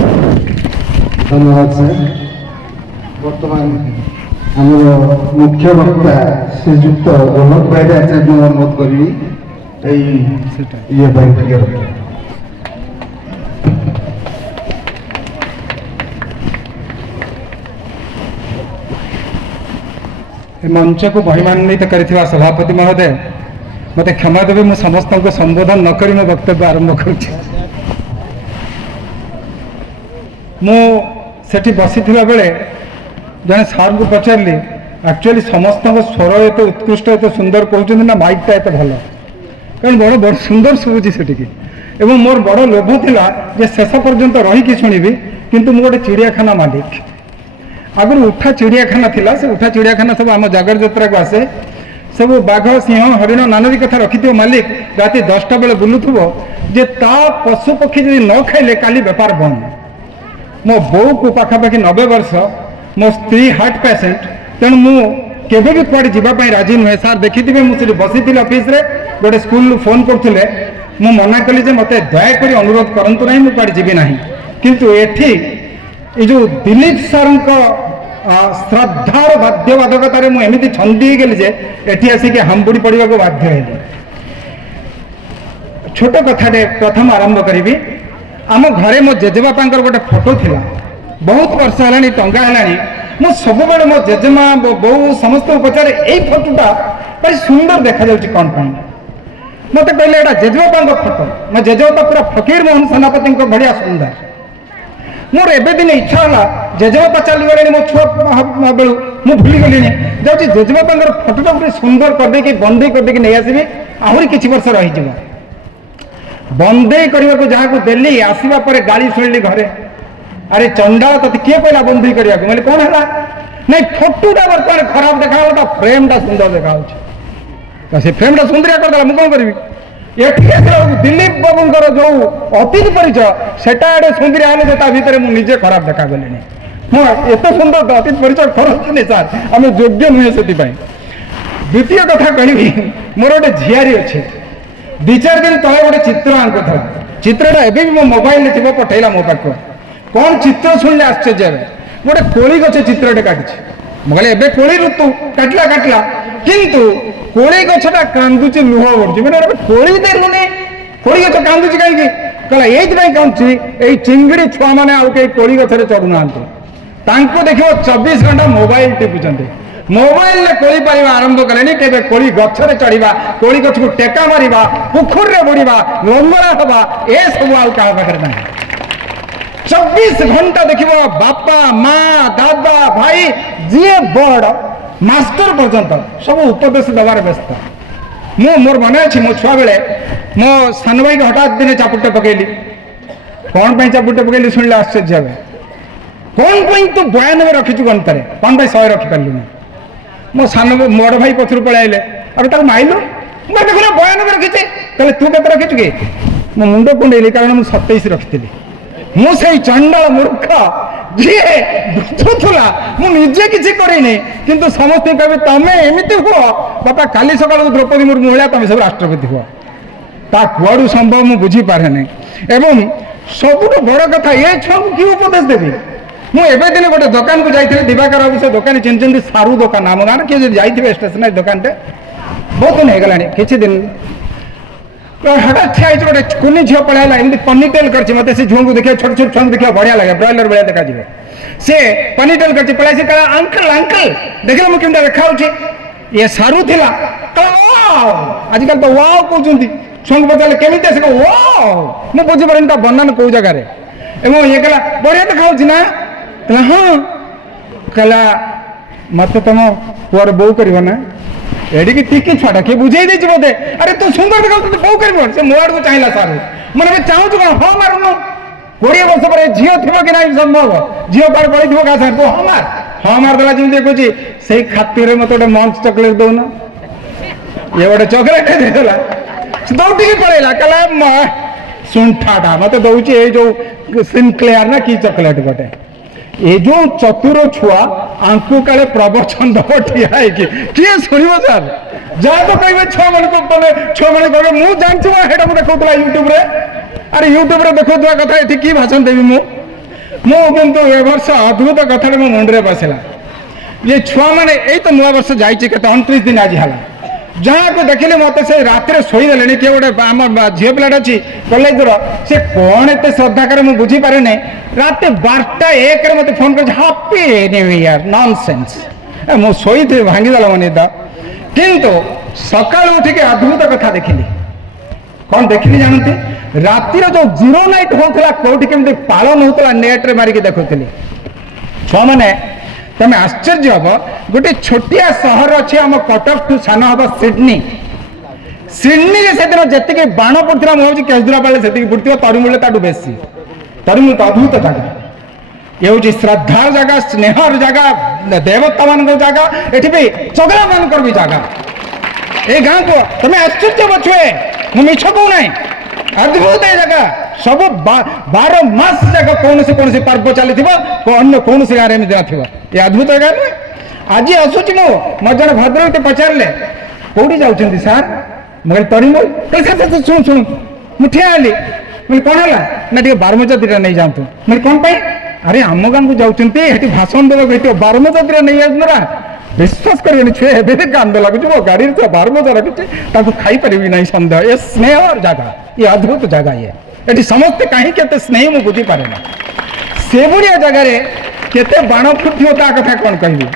धन्यवाद सर। बर्तमान आमर मुख्य वक्ता श्रीजुक्त गोलक भाई आचार्य अनुरोध करी ये बैठक रखें। मंच को महिमान्वित कर सभापति महोदय मत क्षमा देवे मु समस्त को संबोधन न करी मो वक्तव्य आरंभ करुच्ची। मुझे बसी बेले जड़े सार को पचारि एक्चुअली समस्त स्वर एत उत्कृष्ट एत सुंदर कहते ना माइकटा एत भल कारण बड़ बड़ सुंदर शुभुची से मोर बड़ लोभ था शेष पर्यंत रही शुणी किंतु मु गोटे चिड़ियाखाना मालिक आगुरी उठा चिड़ियाखाना थिला से उठा चिड़ियाखाना सब आम जागर जत्रा को आसे सब बाघ सिंह हरिण नानादी कथा रखि मालिक राति 10टा बेले बुलुथुबो जे ता पशु पक्षी जदि न खाइले काली बेपार बंद। मो बो को पाखापाखि 90 वर्ष मो स्त्री हार्ट पेसेंट तेणु मु केबे भी कुआडे जीवाई राजी नुहे। सार देखिथिबे मु बसी ऑफिस रे गोटे स्कूल फोन करथिले मु मना कली जे मते दयाकोरी अनुरोध करंतु नाही मु कुआडे जीवी नाही किंतु एठी ये जो दिलीप सर श्रद्धार बाध्यबाधकतार मुझे छंदी गली जे एटी आसिक हामुड़ी पड़ा बाध्य छोट कथाटे प्रथम आरंभ करी आम घरे मो जेजेबापा गोटे फोटो थिला बहुत वर्ष है टंगा है मो सब बेले मो जेजेमा बो समस्त पचारे यही फोटोटा भाई सुंदर देखा जाऊँ कौन मत कहले एटा जेजेबापा फोटो मो जेजेबापा पूरा फकीर मोहन सेनापति भाया सुंदर मोर एबे दिन इच्छा है जेजेबापा चली गले मो छुआ बेलू मु भूली गली जाऊँगी जेजेबापा फोटोटा गोटे सुंदर करदे बंदे करदे नहीं आसबि आहरी किछि वर्ष रही बंदे करने को जहाँ को देली आसवा पर गाड़ी शुणिली घरे अरे चंडा ते किए कहला बंदी करने को मैंने कौन है नहीं फोटोटा बर्तमान खराब देखा फ्रेमटा सुंदर देखा से फ्रेमटा सुंदरिया करदेला मुझे कौन करी दिलीप बाबूर जो अतीत परिचय सेटा एडे सुंदर आने भितर मुझे खराब देखा गले हाँ एत सुंदर तो अतीत परिचय करते सार आम योग्य नुहे से। द्वितीय कथा कहबी मोर गोटे झियारी अच्छे 2-4 दिन तले गोटे चित्र आंकु था चित्रटा एबे भी मो मोबाइल थी पठेला मो पाख कौन चित्र शुणिले आश्चर्य गोटे कोली गछ चित्रटे काटी मुझे एबे कोली ऋतु काटला काटला किंतु कोली गछटा कांदुची लुह पड़ुची मैंने कोली देलुनी कोली गछ कांदुची कहीं कहला ये कांदुची ये चिंगड़ी छुआ मैंने आउ कहीं कोली गछरे चढ़ू ना देखो 24 घंटा मोबाइल टिपुचंते मोबाइल में कोली पारिबा आरंभ कले केबे कोली गछरे चढ़ा कोली गछ को टेका मारिबा पुखुर रे बुड़ीबा लंगड़ा हवा ए सब आउ का पाखरे ना 24 घंटा देखिबो बापा माँ दादा भाई जी बड़ मास्टर पर्यंत सब उपदेश देवार व्यस्त मु मोर मन अच्छी मो छुआ बेले मो सान भाई हठात दिने चापुटे पकेली कौन पाई चापुटे पकेली शुणिले आश्चर्य कौन पाई तू 92 रखीचु गणित कौन भाई 100 रखी पार्लुनी मो सान बड़ भाई पछर पड़े आइले अरे ताको माइलु मैं देखो 92 रखी कहले तू के रखीचु कि मो मुंड कुंडेली कारण मु 27 रखी मुझे चंडाल मूर्ख जी बुझुला मुझे किसी करनी किंतु समस्त कहे तमें एमती हुआ बापा काली सकाल द्रौपदी मुर्मू भाया तुम सब राष्ट्रपति हुआ ता कुआड़ू संभव मुझे बुझीपारे नहीं एवं सबुठ बड़ कथा ये छुआ को कि उपदेश देवी मुझे दिन गोटे दुकान को जाइए दिवाकर अफिस दुकानी चिन्हती सारू दुकान आम गाँव किए जाइए स्टेसनारी दुकान टे बहुत दिन हो गलानी किसी दिन हठात ठिया गोटे कुनी झील पढ़ाला एमती पनीटेल कर मत से झुआ को देखिए छोट छोट छुआ देखिए बढ़िया लगे ब्रॉयलर भाया देखा सी पनीटेल कर पढ़ाई कह अंकल अंकल देख मुझे देखा ये सारू थिला आजकल तो वाओ कहते छुआ को पचारे केमी से वाओ मुझे बुझीपारे बनाना कौ जगार ये कहला बढ़िया देखा ना कहला हाँ कहला मत तुम पुआर बो कर ना एडिकी टिकी छुआटा किए बुझे देती बोधे अरे तू सुंदर देखा तो बो कर से मोड़ को चाहिए सारू मैंने चाहूँ कौन हाँ मारूनु 20 वर्ष पर झील थी कि ना संभव झील पार पड़ी थो क्या सर तू हाँ मारदेला जमी देखुची से खातिर मत गोटे मंच चॉकलेट दौना ये गोटे चॉकलेट देदेला दौड़ी पड़ेगा कहला सुंठाटा मत दौची ये जो सिनक्लेयर ना कि चॉकलेट गोटे ये जो चतुर छुआ आंकु काले प्रवचन दब ठिया किए शुण सर जहाँ तो कहे छुआ मान छुआ मैंने कहे मुझे जानती मुझे देखा यूट्यूब रे अरे यूट्यूब रे देखा कथा ये कि भाषण देवी मु ମୁଁ କିନ୍ତୁ ଏ ବର୍ଷ ଅଦ୍ଭୁତ କଥାଟା ମୋ ମୁଣ୍ଡରେ ବସିଲା ଯେ ଛୁଆମାନେ ଏଇ ତ ନୂଆ ବର୍ଷ ଯାଇଛି କେତେ 29 ଦିନ ଆଜି ହେଲା ଯାହାକୁ ଦେଖିଲେ ମତେ ସେ ରାତିରେ ଶୋଇଦେଲେଣି କିଏ ଗୋଟେ ଆମ ଝିଅ ପିଲାଟା ଅଛି କଲେଜର ସେ କ'ଣ ଏତେ ଶ୍ରଦ୍ଧା କରେ ମୁଁ ବୁଝିପାରେ ନାହିଁ ରାତି 12ଟା 1ରେ ମତେ ଫୋନ୍ କରିଛି ହାପି ନ୍ୟୁ ଇୟର ନନସେନ୍ସ ମୁଁ ଶୋଇଥିଲି ଭାଙ୍ଗିଦେଲା ମୋ ନିଦ କିନ୍ତୁ ସକାଳୁ ଉଠିକି ଅଦ୍ଭୁତ କଥା ଦେଖିଲି କ'ଣ ଦେଖିଲି ଜାଣନ୍ତି ରାତିର ଯୋଉ ଜିରୋ ନାଇଟ୍ ହଉଥିଲା କୋଉଠି କେମିତି ପାଳନ ହଉଥିଲା ନେଟ୍ରେ ମାରିକି ଦେଖୁଥିଲି ଛୁଆମାନେ ତମେ ଆଶ୍ଚର୍ଯ୍ୟ ହବ ଗୋଟେ ଛୋଟିଆ ସହର ଅଛି ଆମ କଟକଠୁ ସାନ ହବ ସିଡନୀରେ ସେଦିନ ଯେତିକି ବାଣ ପଡୁଥିଲା ମୁଁ ଭାବୁଛି କେଜୁରାପାଳରେ ସେତିକି ପଡୁଥିବ ତରୁମୂଳରେ ତାଠୁ ବେଶୀ ତରୁମୂଳ ତ ଅଦ୍ଭୁତ ଜାଗା ଏ ହେଉଛି ଶ୍ରଦ୍ଧାର ଜାଗା ସ୍ନେହର ଜାଗା ଦେବତା ମାନଙ୍କ ଜାଗା ଏଠି ବି ଚଗଲା ମାନଙ୍କର ବି ଜାଗା ଏ ଗାଁକୁ ତମେ ଆଶ୍ଚର୍ଯ୍ୟ ହବ ଛୁଏ ମୁଁ ମିଛ କହୁନାହିଁ ଅଦ୍ଭୁତ ଏ ଜାଗା ସବୁ 12 ମାସ ଯାକ କୌଣସି ପର୍ବ ଚାଲିଥିବ ଅନ୍ୟ କୌଣସି ଗାଁରେ ଏମିତି ନଥିବ ଏ ଅଦ୍ଭୁତ ଜାଗା ନୁହେଁ ଆଜି ଆସୁଛି ମୁଁ ମୋ ଜଣେ ଭଦ୍ରକତେ ପଚାରିଲେ କୋଉଠି ଯାଉଛନ୍ତି ସାର୍ ମୁଁ କହିଲି ତରିମୂଳ ଶୁଣୁ ମୁଁ ଠିଆ ହେଲି ମୁଁ କ'ଣ ହେଲା ନା ଟିକେ ବାରମଜା ଦିଟା ନେଇଯାଆନ୍ତୁ ମୁଁ କ'ଣ ପାଇଁ ଆରେ ଆମ ଗାଁକୁ ଯାଉଛନ୍ତି ଏଠି ଭାଷଣ ଦେବାକୁ ହେଇଥିବ ବାରମଜା ଦିଟା ନେଇଯାଉଛନ୍ତି ନା ବିଶ୍ୱାସ କରିବେନି ଛୁଏ ଏବେ ବି କାନ୍ଦ ଲାଗୁଛି ମୋ ଗାଡ଼ିରେ ତ ବାରମଜା ରଖୁଛି ତାକୁ ଖାଇପାରିବି ନାହିଁ ସନ୍ଦେହ ଏ ସ୍ନେହର ଜାଗା ଏ ଅଦ୍ଭୁତ ଜାଗା ଇଏ ଏଠି ସମସ୍ତେ କାହିଁକି ଏତେ ସ୍ନେହ ମୁଁ ବୁଝିପାରେ ନା ସେଭଳିଆ ଜାଗାରେ କେତେ ବାଣ ଫୁଟିଥିବ ତା କଥା କ'ଣ କହିବି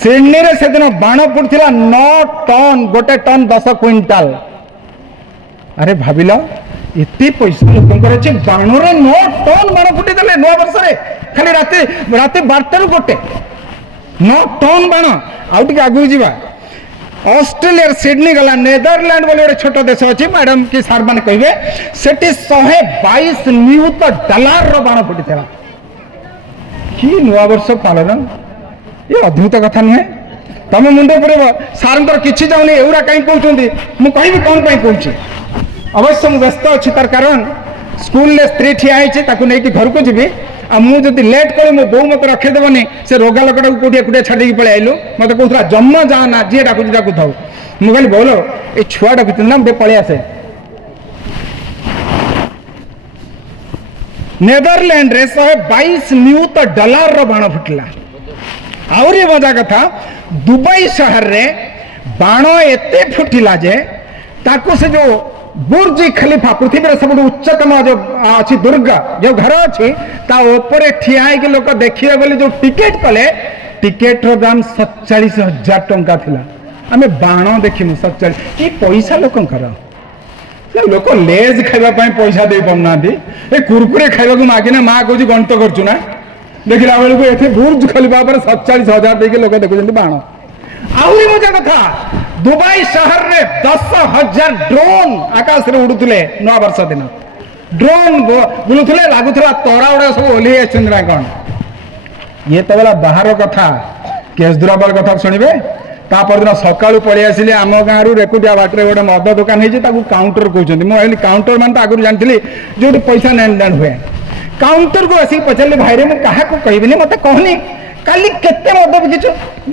ସିଡନୀରେ ସେଦିନ ବାଣ ଫୁଟିଥିଲା 9 ଟନ୍ ଗୋଟେ ଟନ୍ 10 କ୍ୱିଣ୍ଟାଲ ଆରେ ଭାବିଲ ଏତେ ପଇସା ଲୋକଙ୍କର ଅଛି ବାଣରେ 9 ଟନ୍ ବାଣ ଫୁଟିଦେଲେ ନୂଆ ବର୍ଷରେ ଖାଲି ରାତି 12ଟାରୁ ଗୋଟେ 9 ଟନ୍ ବାଣ ଆଉ ଟିକେ ଆଗକୁ ଯିବା ଅଷ୍ଟ୍ରେଲିଆର ସିଡନୀ ଗଲା ନେଦରଲ୍ୟାଣ୍ଡ ବୋଲି ଗୋଟେ ଛୋଟ ଦେଶ ଅଛି ମ୍ୟାଡାମ କି ସାର୍ ମାନେ କହିବେ ସେଠି 122 ନିୟୁତ ଡଲାରର ବାଣ ଫୁଟିଥିଲା କି ନୂଆ ବର୍ଷ ପାଳନ ଏ ଅଦ୍ଭୁତ କଥା ନୁହେଁ ତମେ ମୁଣ୍ଡ ପୁରେଇବ ସାର୍ଙ୍କର କିଛି ଯାଉନି ଏଗୁଡ଼ା କାହିଁ କହୁଛନ୍ତି ମୁଁ କହିବି କ'ଣ ପାଇଁ କହୁଛି ଅବଶ୍ୟ ମୁଁ ବ୍ୟସ୍ତ ଅଛି ତାର କାରଣ ସ୍କୁଲରେ ସ୍ତ୍ରୀ ଠିଆ ହେଇଛି ତାକୁ ନେଇକି ଘରକୁ ଯିବି ଆଉ ମୁଁ ଯଦି ଲେଟ୍ କଲି ମୋ ବୋଉ ମୋତେ ରଖେଇଦେବନି ସେ ରୋଗା ଲୋକଟାକୁ କୋଉଠି ଏକୁଟିଆ ଛାଡ଼ିକି ପଳେଇ ଆଇଲୁ ମୋତେ କହୁଥିଲା ଜନ୍ମ ଯାଅ ନା ଯିଏ ଡାକୁଛି ଡାକୁଥାଉ ମୁଁ କହିଲି ବୋଲ ଏଇ ଛୁଆ ଡାକୁଛନ୍ତି ନା ମୁଁ ପଳେଇ ଆସେ ନେଦରଲ୍ୟାଣ୍ଡରେ 122 ନିୟୁତ ଡଲାରର ବାଣ ଫୁଟିଲା ଆହୁରି ମଜା କଥା ଦୁବାଇ ସହରରେ ବାଣ ଏତେ ଫୁଟିଲା ଯେ ତାକୁ ସେ ଯୋଉ ବୁର୍ଜ ଖଲିଫା ପୃଥିବୀର ସବୁଠୁ ଉଚ୍ଚତମ ଯୋଉ ଅଛି ଦୁର୍ଗ ଯୋଉ ଘର ଅଛି ତା ଉପରେ ଠିଆ ହେଇକି ଲୋକ ଦେଖିବେ ବୋଲି ଯୋଉ ଟିକେଟ କଲେ ଟିକେଟର ଦାମ 47,000 ଟଙ୍କା ଥିଲା ଆମେ ବାଣ ଦେଖିମୁ 47 କି ପଇସା ଲୋକଙ୍କର ଲୋକ ଲେଜ ଖାଇବା ପାଇଁ ପଇସା ଦେଇ ପାରୁନାହାନ୍ତି ଏ କୁରକୁରେ ଖାଇବାକୁ ମାଗିନା ମା କହୁଛି ଗଣିତ କରୁଛୁ ନା ଦେଖିଲା ବେଳକୁ ଏଠି ବୁର୍ଜ ଖଲିଫା ଉପରେ 47,000 ଦେଇକି ଲୋକ ଦେଖୁଛନ୍ତି ବାଣ ଆହୁରି ମଜା କଥା ଦୁବାଇ ସହରରେ 10,000 ଡ୍ରୋନ୍ ଆକାଶରେ ଉଡୁଥିଲେ ନୂଆ ବର୍ଷ ଦିନ ଡ୍ରୋନ୍ ବୁଲୁଥିଲେ ଲାଗୁଥିଲା ତରା ଗୁଡା ସବୁ ଓହ୍ଲେଇ ଆସିଛନ୍ତି ନା କ'ଣ ଇଏ ତ ଗଲା ବାହାର କଥା କେଜୁରାପାଳ କଥା ଶୁଣିବେ ତା ପରଦିନ ସକାଳୁ ପଳେଇ ଆସିଲେ ଆମ ଗାଁରୁ ରେକୁଟିଆ ବାଟରେ ଗୋଟେ ମଦ ଦୋକାନ ହେଇଛି ତାକୁ କାଉଣ୍ଟର କହୁଛନ୍ତି ମୁଁ ଭାବିଲି କାଉଣ୍ଟର ମାନେ ତ ଆଗରୁ ଜାଣିଥିଲି ଯୋଉଠି ପଇସା ନେଣ ଦେଣ ହୁଏ କାଉଣ୍ଟରକୁ ଆସିକି ପଚାରିଲି ଭାଇରେ ମୁଁ କାହାକୁ କହିବିନି ମତେ କହନି କାଲି କେତେ ମଦ ବିକିଛୁ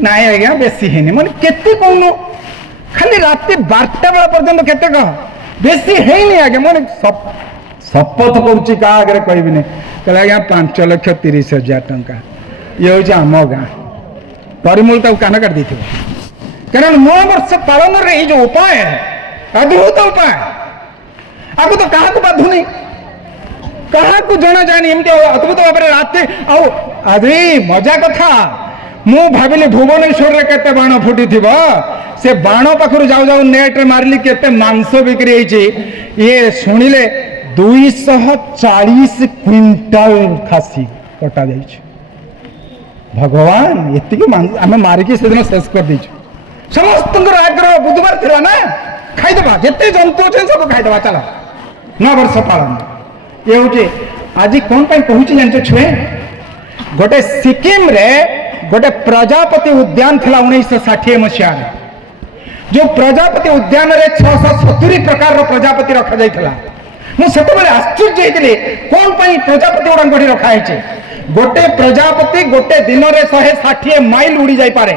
ନାଇଁ ଆଜ୍ଞା ବେଶୀ ହେଇନି ମାନେ କେତେ କହୁନୁ ଖାଲି ରାତି 12ଟା ବେଳ ପର୍ଯ୍ୟନ୍ତ କେତେ କହ ବେଶୀ ହେଇନି ଆଜ୍ଞା ମାନେ ଶପଥ କରୁଛି କାହା ଆଗରେ କହିବିନି କହିଲେ ଆଜ୍ଞା 5,30,000 ଟଙ୍କା ଇଏ ହଉଛି ଆମ ଗାଁ ପରିମୂଳ ତାକୁ କାନ କାଟି ଦେଇଥିବ କାରଣ ନୂଆ ବର୍ଷ ପାଳନରେ ଏଇ ଯୋଉ ଉପାୟ ଅଦ୍ଭୁତ ଉପାୟ ଆକୁ ତ କାହାକୁ ବାଧୁନି କାହାକୁ ଜଣା ଯାଏନି ଏମିତି ଅଦ୍ଭୁତ ଭାବରେ ରାତି ଆଉ ଆଜି ମଜା କଥା ମୁଁ ଭାବିଲି ଭୁବନେଶ୍ୱରରେ କେତେ ବାଣ ଫୁଟିଥିବ ସେ ବାଣ ପାଖରୁ ଯାଉ ଯାଉ ନେଟ୍ରେ ମାରିଲି କେତେ ମାଂସ ବିକ୍ରି ହେଇଛି ଇଏ ଶୁଣିଲେ 240 କ୍ୱିଣ୍ଟାଲ ଖାସି କଟା ଯାଇଛି ଭଗବାନ ଏତିକି ଆମେ ମାରିକି ସେଦିନ ଶେଷ କରିଦେଇଛୁ ସମସ୍ତଙ୍କର ଆଗ୍ରହ ବୁଧବାର ଥିଲା ନା ଖାଇଦେବା ଯେତେ ଜନ୍ତୁ ଅଛନ୍ତି ସବୁ ଖାଇଦେବା ଚାଲ ନୂଆ ବର୍ଷ ପାଳନ ଇଏ ହଉଛି ଆଜି କ'ଣ ପାଇଁ କହୁଛି ଜାଣିଛ ଛୁଏ ଗୋଟେ ସିକିମରେ ଗୋଟେ ପ୍ରଜାପତି ଉଦ୍ୟାନ ଥିଲା 1960 ମସିହାରେ ଯୋଉ ପ୍ରଜାପତି ଉଦ୍ୟାନରେ 670 ପ୍ରକାରର ପ୍ରଜାପତି ରଖାଯାଇଥିଲା ମୁଁ ସେତେବେଳେ ଆଶ୍ଚର୍ଯ୍ୟ ହେଇଥିଲି କ'ଣ ପାଇଁ ପ୍ରଜାପତି ଗୁଡ଼ାକ ଏଠି ରଖାହେଇଛି ଗୋଟେ ପ୍ରଜାପତି ଗୋଟେ ଦିନରେ 160 ମାଇଲ ଉଡ଼ି ଯାଇପାରେ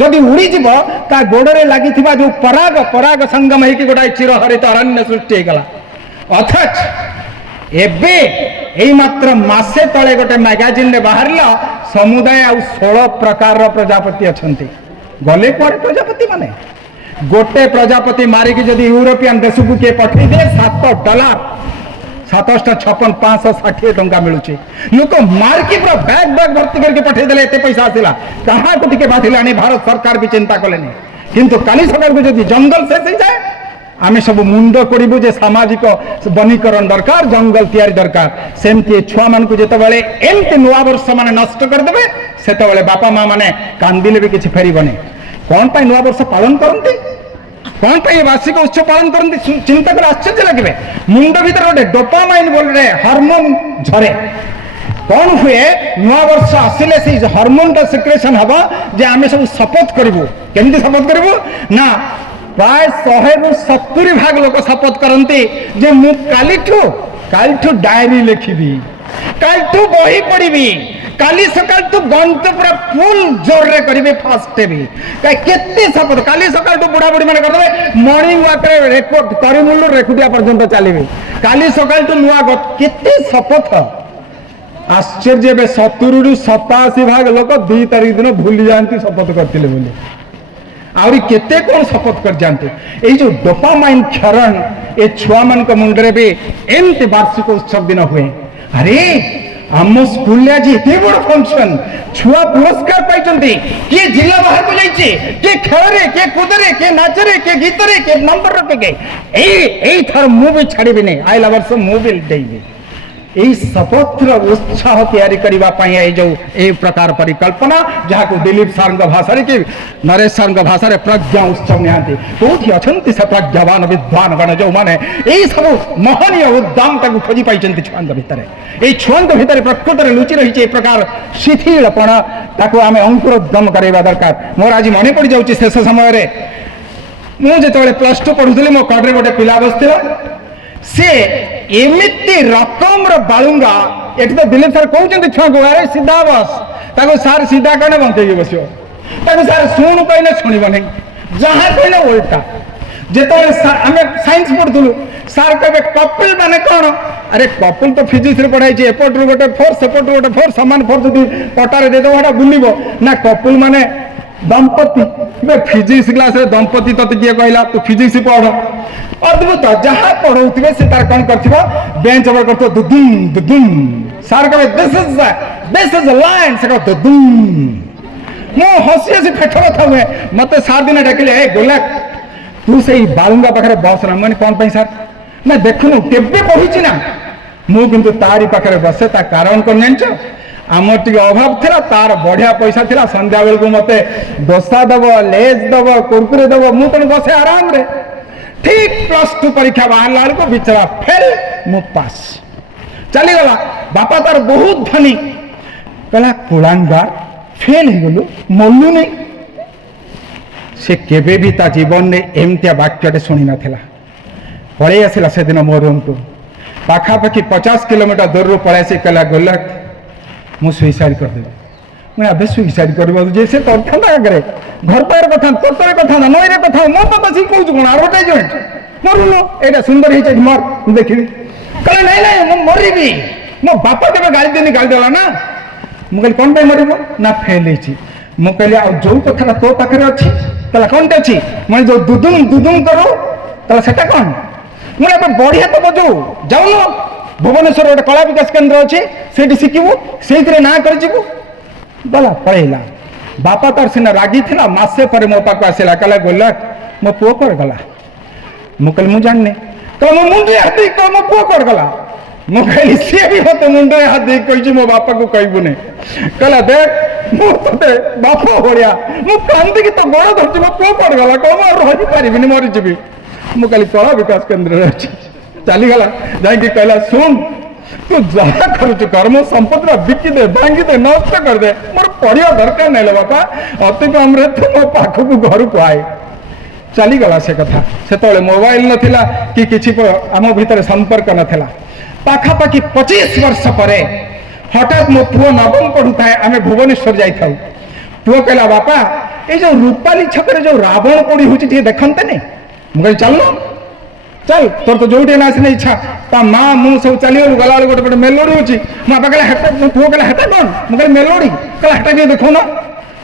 ଯଦି ଉଡ଼ିଯିବ ତା ଗୋଡ଼ରେ ଲାଗିଥିବା ଯୋଉ ପରାଗ ସଙ୍ଗମ ହେଇକି ଗୋଟାଏ ଚିରହରିତ ଅରଣ୍ୟ ସୃଷ୍ଟି ହେଇଗଲା ଅଥଚ ଏବେ ଏଇ ମାତ୍ର ମାସେ ତଳେ ଗୋଟେ ମ୍ୟାଗାଜିନରେ ବାହାରିଲା ସମୁଦାୟ ଆଉ 16 ପ୍ରକାରର ପ୍ରଜାପତି ଅଛନ୍ତି। ଗଲେ କୁଆଡେ ପ୍ରଜାପତି ମାନେ? ଗୋଟେ ପ୍ରଜାପତି ମାରିକି ଯଦି ୟୁରୋପିଆନ ଦେଶକୁ କିଏ ପଠେଇ ଦିଏ $7 756 560 ଟଙ୍କା ମିଳୁଛି। ଲୋକ ମାରିକି ପୁରା ବ୍ୟାଗ ଭର୍ତ୍ତି କରିକି ପଠେଇ ଦେଲେ, ଏତେ ପଇସା ଆସିଲା। କାହାକୁ ଟିକେ ବାଧିଲାନି, ଭାରତ ସରକାର ବି ଚିନ୍ତା କଲେନି। କିନ୍ତୁ କାଲି ସକାଳକୁ ଯଦି ଜଙ୍ଗଲ ଶେଷ ହେଇଯାଏ, ଆମେ ସବୁ ମୁଣ୍ଡ କରିବୁ ଯେ ସାମାଜିକ ବନୀକରଣ ଦରକାର, ଜଙ୍ଗଲ ତିଆରି ଦରକାର। ସେମିତି ଛୁଆମାନଙ୍କୁ ଯେତେବେଳେ ଏମିତି ନୂଆ ବର୍ଷ ମାନେ ନଷ୍ଟ କରିଦେବେ, ସେତେବେଳେ ବାପା ମା ମାନେ କାନ୍ଦିଲେ ବି କିଛି ଫେରିବନି। କଣ ପାଇଁ ନୂଆ ବର୍ଷ ପାଳନ କରନ୍ତି? କଣ ପାଇଁ ବାର୍ଷିକ ଉତ୍ସବ ପାଳନ କରନ୍ତି? ଚିନ୍ତା করে ଆଶ୍ଚର୍ଯ୍ୟ ଲାଗିବେ। ମୁଣ୍ଡ ଭିତରେ ଗୋଟେ ଡୋପାମାଇନ୍ ବୋଲି ହରମୋନ ଝରେ। କଣ ହୁଏ? ନୂଆ ବର୍ଷ ଆସିଲେ ସେଇ ହରମୋନଟା ସିକ୍ରେସନ ହବ ଯେ ଆମେ ସବୁ ଶପଥ କରିବୁ। କେମିତି ଶପଥ କରିବୁ? ନା ପ୍ରାୟ 100ରୁ 70% ଲୋକ ଶପଥ କରନ୍ତି ଯେ ମୁଁ କାଲିଠୁ ଡାଏରୀ ଲେଖିବି, କାଲିଠୁ ବହି ପଢିବି, କାଲି ସକାଳଠୁ ଗଣିତ ପୁରା ଫୁଲ ଜୋରରେ କରିବି, ଫାଷ୍ଟ ହେବି। କେତେ ଶପଥ! କାଲି ସକାଳଠୁ ବୁଢାବୁଢୀ ମାନେ କରିଦେବେ ମର୍ଣ୍ଣିଂ ୱାକରେ ରେକର୍ଡ କରିମୁଲରୁ ରେକୁଟିଆ ପର୍ଯ୍ୟନ୍ତ ଚାଲିବେ। କାଲି ସକାଳଠୁ ନୂଆ କେତେ ଶପଥ! ଆଶ୍ଚର୍ଯ୍ୟ! ଏବେ 70ରୁ 87% ଲୋକ 2 ତାରିଖ ଦିନ ଭୁଲି ଯାଆନ୍ତି ଶପଥ କରିଥିଲେ ବୋଲି। ଆହୁରି କେତେ କଣ ଶପଥ କରିଯାଆନ୍ତି। ଏଇ ଯୋଉ ଡୋପାମାଇନ୍ କ୍ଷରଣ ଏ ଛୁଆମାନଙ୍କ ମୁଣ୍ଡରେ ବି ଏମିତି ବାର୍ଷିକ ଉତ୍ସବ ଦିନ ହୁଏ। ଆରେ ଆମ ସ୍କୁଲରେ ଆଜି ଏତେ ବଡ ଫଙ୍କସନ, ଛୁଆ ପୁରସ୍କାର ପାଇଛନ୍ତି, କିଏ ଜିଲ୍ଲା ବାହାରକୁ ଯାଇଛି, କିଏ ଖେଳରେ, କିଏ କୁଦରେ, କିଏ ନାଚରେ, କିଏ ଗୀତରେ, କିଏ ନମ୍ବର ରଖିବେ। ଏଇଥର ମୁଁ ବି ଛାଡ଼ିବିନି, ଆଇଲା ବର୍ଷ ମୁଁ ବି ଡେଇବି। এই শপথর উৎসাহ তৈরি করা এই প্রকার পরিকল্পনা যা দিলীপ সার ভাষার কি নরেশ সার ভাষার প্রজ্ঞা উৎসব নিহতি কোটি অনেক সে প্রজ্ঞাবান বিদ্বান গণ যে এই সব মহনীয় উদ্যম তাকে খোঁজি পাই ছুয়াঙ্ক ভিতরে। এই ছুয়াঙ্ক ভিতরে প্রকৃতরে লুচি রয়েছে এই প্রকার শিথিলপণ, তাকে আমি অঙ্কুরোদ্গম করা দরকার। মোর আজ মনে পড়ি যাচ্ছে শেষ সময়ের মু যেতবে +2 পড়ুলি মো কড়ে গোটে পিলা বসছিল, সে এমিতি রকমর বালুঙ্গা। এটি তো দিলীপ স্যার কৌଛନ୍ତି ছুঁকু আরে সিধা বস, তাকে স্যার সিধা কনে বঙ্কেইকি বসিব, তাকে স্যার শুণু কইলে শুণিব নাই, যাহা কইলে ওল্টা। যেতবে আমি সাইন্স পড়ুলু স্যার কবে কপিল মানে কোণ? আরে কপিল তো ফিজিক্সরে পড়াইছে, এপটু গোটে ফোর্স সেপটু গোটে ফোর্স সমান ফোর্স যদি পটারে দেদেব সেটা বুলিব না। কপিল মানে দম্পতি। ফিজিক্স ক্লাসে দম্পতি তোতে কিଏ କହିଲା ତୁ ଫିଜିକ୍ସ ପଢ? ଅଦ୍ଭୁତ! ଯାହା ପଢଉଥିବେ ସେ ତାର କଣ କରିଥିବ, ବେଞ୍ଚ ଉପରେ କରିଥିବ ଦୁଦୁମ ଦୁଦୁମ। ସାର୍ କହିବେ ଦିସ୍ ଇଜ ଲାଇନ, ସେ କହିବ ଦୁଦୁମ। ମୁଁ ହସି ହସି ପେଟ କଥା ହୁଏ। ମତେ ସାର୍ ଦିନେ ଡାକିଲେ, ଏ ଗୋଲାପ ତୁ ସେଇ ବାଳୁଙ୍ଗା ପାଖରେ ବସ ନା। ମାନେ କଣ ପାଇଁ ସାର୍? ନା ଦେଖୁନୁ କେବେ ପଢୁଛି ନା। ମୁଁ କିନ୍ତୁ ତାରି ପାଖରେ ବସେ। ତା କାରଣ କଣ ଜାଣିଛ? আমার টিকে অভাব লা, তার বড়িয়া পয়সা লা। সন্ধ্যা বেলকু মতে দোসা দেব, লেজ দেব, কুরকুরে দেব, মু তেমন বসে আরামে। ঠিক +2 পরীক্ষা বাহারা বেড়ে বিচরা ফেল, মু পাস। চালিগলা। বাপা তার বহুত ধনী, কলা কুলাঙ্গার ফেল হয়ে গলু, মরলু নেই। সে কেবে বি তা জীবনে এমতিয়া বাক্যটে শুনি নথিলা। পড়ে আসিলা সেদিন মো রুমকু। পাখাপাখি 50 কিলোমিটার দূরରୁ পড়ে আসি কলা গোলক ମୁଁ ସୁଇସାଇଡ୍ କରିଦେବି। ମୁଁ ଏବେ ସୁଇସାଇଡ୍ କରିବାକୁ ଯେ ସେ କରିଥାନ୍ତା ଆଗରେ ଘର ପାଖରେ କଥା, ତୋଟରେ କଥା, ନଈରେ କଥା, ମୋ ତ ବସିକି କହୁଛୁ କଣ ଆଡଭର୍ଟାଇଜମେଣ୍ଟ? ମରୁନ, ଏଇଟା ସୁନ୍ଦର ହେଇଛି, ମର, ମୁଁ ଦେଖିବି। କହିଲେ ନାଇଁ ନାଇଁ ମୁଁ ମରିବି। ମୋ ବାପା କେବେ ଗାଳି ଦେନି, ଗାଳି ଦେଲା ନା। ମୁଁ କହିଲି କଣ ପାଇଁ ମରିବ? ନା ଫେଲ୍ ହେଇଛି। ମୁଁ କହିଲି ଆଉ ଯୋଉ କଥାଟା ତୋ ପାଖରେ ଅଛି, ତାହେଲେ କଣଟା ଅଛି? ମାନେ ଯୋଉ ଦୁଦୁମ ଦୁଦୁମ କରୁ, ତାହେଲେ ସେଟା କଣ? ମୁଁ ଏବେ ବଢିଆ ତ ବଜଉ, ଯାଉନ ভুবনেশ্বর গোটে কলা বিকাশ কেন্দ্র আছে, সেইটি শিখিবু, সেইথিরে না করে যাবু। গলা পড়াইলা। বাপা তার সিনা রাগি লা, মাসে পরে মো পাখু আসিলা, কলা গোলাক মো পুଅ কুଆଡେ গলা? ମୁଁ କହିଲି ମୁଁ ଜାଣିନି। କହିଲା ମୋ ମୁଣ୍ଡରେ ହାତ ଦେଇକି କହ ମୋ ପୁଅ କୁଆଡେ ଗଲା? ମୁଁ କହିଲି ସିଏ ବି ମତେ ମୁଣ୍ଡରେ ହାତ ଦେଇକି କହିଛି ମୋ ବାପାକୁ କହିବୁନି। କହିଲା ଦେଖ ମୁଁ ତତେ ବାପ ଭଳିଆ, ମୁଁ କାନ୍ଦିକି ତ ଗୋଡ ଧରିଛି, ମୋ ପୁଅ କୁଆଡେ ଗଲା କହ, ମୁଁ ଆଉ ରହିପାରିବିନି, ମରିଯିବି। ମୁଁ କହିଲି କଳା ବିକାଶ କେନ୍ଦ୍ରରେ ଅଛି। ଚାଲିଗଲା। ଯାଇକି କହିଲା ଶୁଣ ତୁ ଯାହା କରୁଛୁ କର, ମୋ ସମ୍ପତ୍ତିଟା ବିକିଦେ, ଭାଙ୍ଗିଦେ, ନଷ୍ଟ କରିଦେ, ମୋର ପରିବା ଦରକାର ନାହିଁ ବାପା, ଅତି କମରେ ତୁ ମୋ ପାଖକୁ ଘରକୁ ଆଏ। ଚାଲିଗଲା ସେ କଥା। ସେତେବେଳେ ମୋବାଇଲ ନଥିଲା କି କିଛି ଆମ ଭିତରେ ସମ୍ପର୍କ ନଥିଲା। ପାଖାପାଖି 25 ବର୍ଷ ପରେ ହଠାତ୍ ମୋ ପୁଅ ନବମ ପଢୁଥାଏ, ଆମେ ଭୁବନେଶ୍ୱର ଯାଇଥାଉ। ପୁଅ କହିଲା ବାପା ଏଇ ଯୋଉ ରୂପାଲି ଛକରେ ଯୋଉ ରାବଣ ପୋଡି ହଉଛି ଟିକେ ଦେଖନ୍ତେନି। ମୁଁ କହିଲି ଚାଲୁନ। ଚାଲ ତୋର ତ ଯୋଉଠି ନା ଆସିଲେ ଇଚ୍ଛା ତା ମା ମୁଁ ସବୁ ଚାଲିଗଲୁ ଗଲାବେଳେ ଗୋଟେ ଗୋଟେ ମେଲୋଡି ହଉଛି ମୋ ବାପା କହିଲେ ହେଟା ମୋ ପୁଅ କହିଲେ ହେଟା କଣ ମୁଁ କହିଲି ମେଲୋଡି କହିଲା ହେଟା ଟିକେ ଦେଖୁନ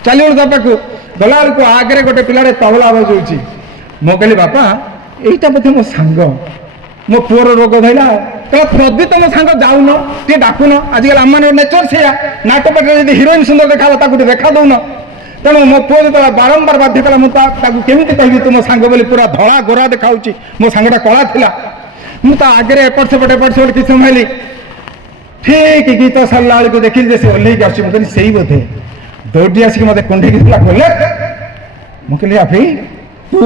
ଚାଲିଗଲୁ ତା ପାଖକୁ ଗଲାବେଳକୁ ଆଗରେ ଗୋଟେ ପିଲାଟେ ତବଲା ବଜଉଛି ମୁଁ କହିଲି ବାପା ଏଇଟା ବୋଧେ ମୋ ସାଙ୍ଗ ମୋ ପୁଅର ରୋଗ ଧଇଲା କହିଲା ପ୍ରଦୀପ ତମ ସାଙ୍ଗ ଯାଉନ ଟିକେ ଡାକୁନ ଆଜିକାଲି ଆମମାନଙ୍କ ନେଚର ସେଇଆ ନାଟ ପାଟରେ ଯଦି ହିରୋଇନ ସୁନ୍ଦର ଦେଖାହେଲା ତାକୁ ଟିକେ ଦେଖା ଦଉନ ତେଣୁ ମୋ ପୁଅ ଯେତେବେଳେ ବାରମ୍ବାର ବାଧ୍ୟ କଲା ମୁଁ ତାକୁ କେମିତି କହିବି ତୁମ ସାଙ୍ଗ ବୋଲି ପୁରା ଧଳା ଗୋରା ଦେଖାଉଛି ମୋ ସାଙ୍ଗଟା କଳା ଥିଲା ମୁଁ ତା ଆଗରେ ଏପଟ ସେପଟ କିଛି ସମୟ ଠିକ ଗୀତ ସରିଲା ବେଳକୁ ଦେଖିଲି ଯେ ସେ ଓହ୍ଲେଇକି ଆସୁଛି ମୁଁ କହିଲି ସେଇ ବୋଧେ ଦୌଡ଼ି ଆସିକି ମତେ କୁଣ୍ଢେଇକି ଥିଲା କହିଲେ ମୁଁ କହିଲି ଆଫି ତୁ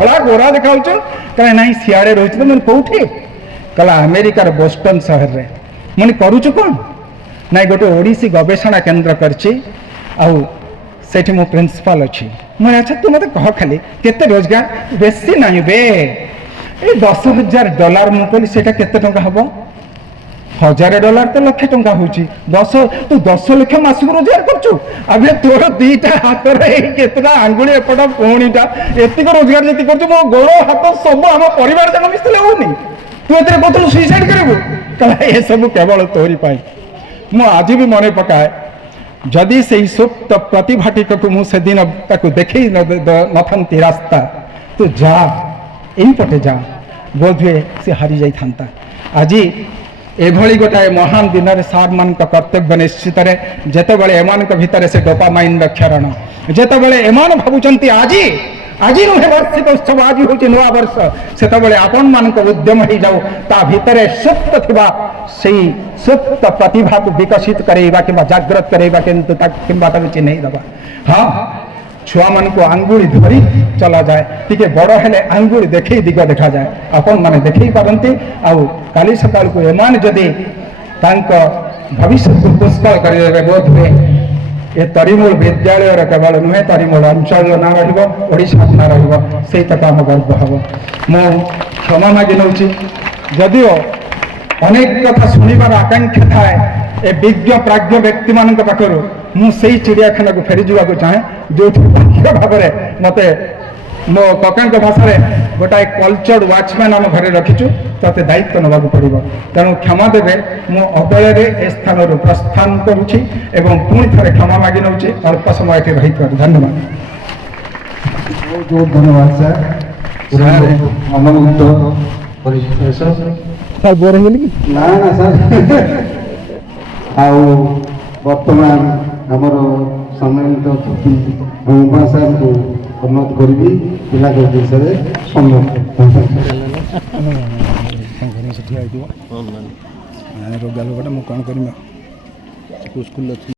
ଧଳା ଗୋରା ଦେଖାଉଛୁ କହିଲା ନାଇଁ ସିଆଡ଼େ ରହୁଛି ତ ମୁଁ କୋଉଠି କହିଲା ଆମେରିକାର ବୋଷ୍ଟନ ସହରରେ ମୁଁ କରୁଛୁ କ'ଣ ନାଇଁ ଗୋଟେ ଓଡ଼ିଶୀ ଗବେଷଣା କେନ୍ଦ୍ର କରିଛି ଆଉ ସେଠି ମୋ ପ୍ରିନ୍ସିପାଲ ଅଛି ମୁଁ ଆଚ୍ଛା ତୁ ମତେ କହ ଖାଲି କେତେ ରୋଜଗାର ବେଶୀ ନାହିଁ ବେ ଏଇ $10,000 ମୁଁ କହିଲି ସେଇଟା କେତେ ଟଙ୍କା ହବ $1,000 ତ ଲକ୍ଷେ ଟଙ୍କା ହଉଛି ତୁ 10 ଲକ୍ଷ ମାସକୁ ରୋଜଗାର କରୁଛୁ ଆବେ ତୋର ଦିଟା ହାତରେ ଏଇ କେତେଟା ଆଙ୍ଗୁଳି ଏପଟ ପୁଣିଟା ଏତିକି ରୋଜଗାର ଯେତିକି କରୁଛୁ ମୋ ଗୋଡ଼ ହାତ ସବୁ ଆମ ପରିବାର ଯାକ ମିଶିଲେ ହଉନି ତୁ ଏଥିରେ କହୁଥିଲୁ ସୁଇସାଇଡ୍ କରିବୁ କହିଲା ଏସବୁ କେବଳ ତୋରି ପାଇଁ ମୁଁ ଆଜି ବି ମନେ ପକାଏ ଯଦି ସେଇ ସୁପ୍ତ ପ୍ରତିଭାଟିକକୁ ମୁଁ ସେଦିନ ତାକୁ ଦେଖେଇ ନଥାନ୍ତି ରାସ୍ତା ତୁ ଯା ଏଇପଟେ ଯା ବୋଧହୁଏ ସେ ହାରି ଯାଇଥାନ୍ତା ଆଜି ଏଭଳି ଗୋଟାଏ ମହାନ ଦିନରେ ସାର୍ମାନଙ୍କ କର୍ତ୍ତବ୍ୟ ନିଶ୍ଚିତରେ ଯେତେବେଳେ ଏମାନଙ୍କ ଭିତରେ ସେ ଡୋପାମାଇନ୍ର କ୍ଷରଣ ଯେତେବେଳେ ଏମାନେ ଭାବୁଛନ୍ତି ଆଜି ନୁହେଁ ବାର୍ଷିକ ଉତ୍ସବ ଆଜି ହେଉଛି ନୂଆ ବର୍ଷ ସେତେବେଳେ ଆପଣମାନଙ୍କ ଉଦ୍ୟମ ହେଇଯାଉ ତା ଭିତରେ ସୁପ୍ତ ଥିବା ସେଇ ସୁପ୍ତ ପ୍ରତିଭାକୁ ବିକଶିତ କରାଇବା କିମ୍ବା ଜାଗ୍ରତ କରାଇବା କିମ୍ବା ତାକୁ ଚିହ୍ନେଇ ଦେବା ହଁ ଛୁଆମାନଙ୍କୁ ଆଙ୍ଗୁଳି ଧରି ଚଲାଯାଏ ଟିକେ ବଡ଼ ହେଲେ ଆଙ୍ଗୁଳି ଦେଖେଇ ଦିଗ ଦେଖାଯାଏ ଆପଣମାନେ ଦେଖେଇ ପାରନ୍ତି ଆଉ କାଲି ସକାଳକୁ ଏମାନେ ଯଦି ତାଙ୍କ ଭବିଷ୍ୟତକୁ ପୁଷ୍କଳ କରିଦେବେ ବୋଧହୁଏ ଏ ତରିମୂଳ ବିଦ୍ୟାଳୟର କେବଳ ନୁହେଁ ତରିମୂଳ ଅଞ୍ଚଳର ନାଁ ରହିବ ଓଡ଼ିଶାର ନାଁ ରହିବ ସେଇଟା ତ ଆମ ଗର୍ବ ହେବ ମୁଁ କ୍ଷମା ମାଗି ନେଉଛି ଯଦିଓ ଅନେକ କଥା ଶୁଣିବାର ଆକାଂକ୍ଷା ଥାଏ ଏ ବିଜ୍ଞ ପ୍ରାଜ୍ଞ ବ୍ୟକ୍ତିମାନଙ୍କ ପାଖରୁ ମୁଁ ସେଇ ଚିଡ଼ିଆଖାନାକୁ ଫେରିଯିବାକୁ ଚାହେଁ ଯେଉଁଠି ମୁଖ୍ୟ ଭାବରେ ମୋତେ ମୋ କକାଙ୍କ ଭାଷାରେ ଗୋଟାଏ କଲଚର୍ଡ ୱାଚମ୍ୟାନ୍ ଆମ ଘରେ ରଖିଛୁ ତତେ ଦାୟିତ୍ୱ ନେବାକୁ ପଡ଼ିବ ତେଣୁ କ୍ଷମା ଦେବେ ମୁଁ ଅବଳରେ ଏ ସ୍ଥାନରୁ ପ୍ରସ୍ଥାନ କରୁଛି ଏବଂ ପୁଣି ଥରେ କ୍ଷମା ମାଗି ନେଉଛି ଅଳ୍ପ ସମୟ ଏଠି ରହିଥିବାରୁ ଧନ୍ୟବାଦ ବହୁତ ବହୁତ ଧନ୍ୟବାଦ ସାର୍ ଅନୁମୁଗ୍ଧ ପରିବେଶ ସାର୍ ବୋର ହେଇଗଲି କି ନା ସାର୍ ଆଉ ବର୍ତ୍ତମାନ ଆମର ସମ୍ମାନିତ ଅତିଥି ଉମା ସାର୍ଙ୍କୁ ଅନୁରୋଧ କରିବି ପିଲାଙ୍କ ବିଷୟରେ ସମ୍ମାନ ରୋଗା ଲୋକଟା ମୁଁ କ'ଣ କରିବି ସ୍କୁଲ